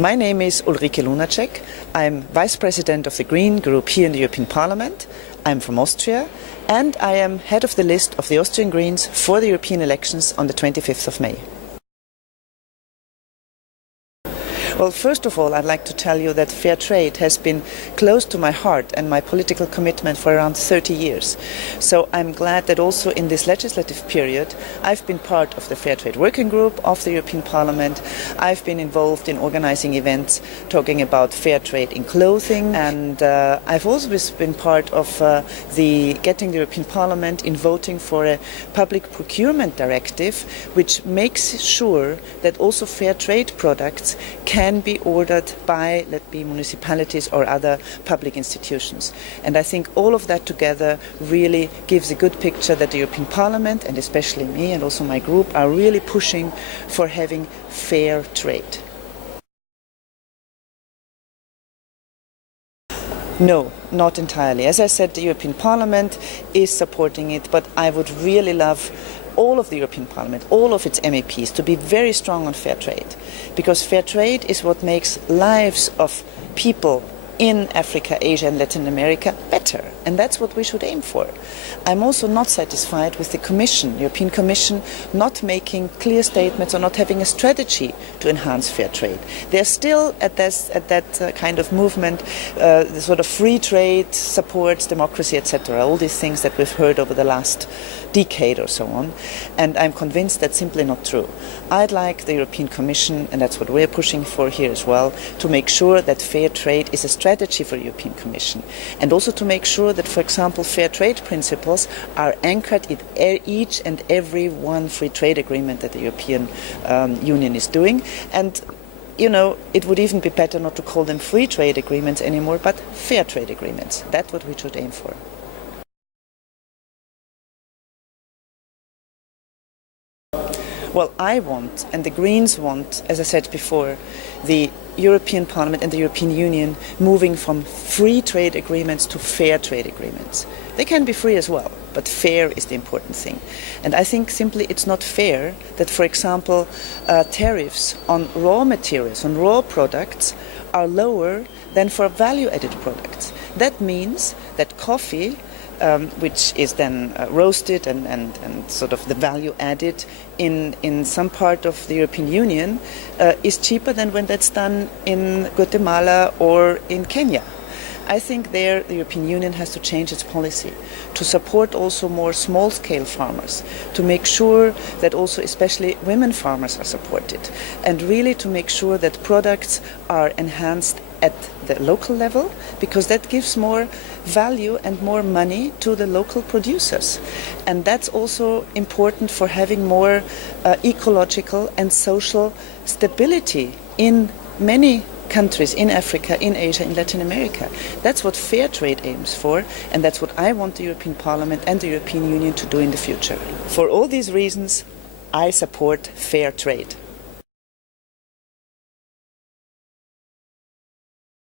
My name is Ulrike Lunacek. I'm Vice-President of the Green Group here in the European Parliament. I'm from Austria and I am head of the list of the Austrian Greens for the European elections on the 25th of May. Well, first of all, I'd like to tell you that fair trade has been close to my heart and my political commitment for around 30 years. So I'm glad that also in this legislative period I've been part of the Fair Trade Working Group of the European Parliament. I've been involved in organizing events talking about fair trade in clothing, and I've also been part of getting the European Parliament in voting for a public procurement directive which makes sure that also fair trade products can be ordered by, let be municipalities or other public institutions. And I think all of that together really gives a good picture that the European Parliament, and especially me and also my group, are really pushing for having fair trade. No, not entirely. As I said, the European Parliament is supporting it, but I would really love all of the European Parliament, all of its MEPs, to be very strong on fair trade, because fair trade is what makes lives of people in Africa, Asia and Latin America better, and that's what we should aim for. I'm also not satisfied with the Commission, European Commission, not making clear statements or not having a strategy to enhance fair trade. They're still at that kind of movement, the sort of free trade supports democracy, etc., all these things that we've heard over the last decade or so on, and I'm convinced that's simply not true. I'd like the European Commission, and that's what we're pushing for here as well, to make sure that fair trade is a strategy for the European Commission, and also to make sure that, for example, fair trade principles are anchored in each and every one free trade agreement that the European Union is doing. And you know, it would even be better not to call them free trade agreements anymore, but fair trade agreements. That's what we should aim for. Well, I want, and the Greens want, as I said before, the European Parliament and the European Union moving from free trade agreements to fair trade agreements. They can be free as well, but fair is the important thing. And I think simply it's not fair that, for example, tariffs on raw materials, on raw products, are lower than for value-added products. That means that coffee, which is then roasted and sort of the value added in some part of the European Union, is cheaper than when that's done in Guatemala or in Kenya. I think there the European Union has to change its policy to support also more small-scale farmers, to make sure that also especially women farmers are supported, and really to make sure that products are enhanced at the local level, because that gives more value and more money to the local producers. And that's also important for having more ecological and social stability in many countries in Africa, in Asia, in Latin America. That's what fair trade aims for, and that's what I want the European Parliament and the European Union to do in the future. For all these reasons, I support fair trade.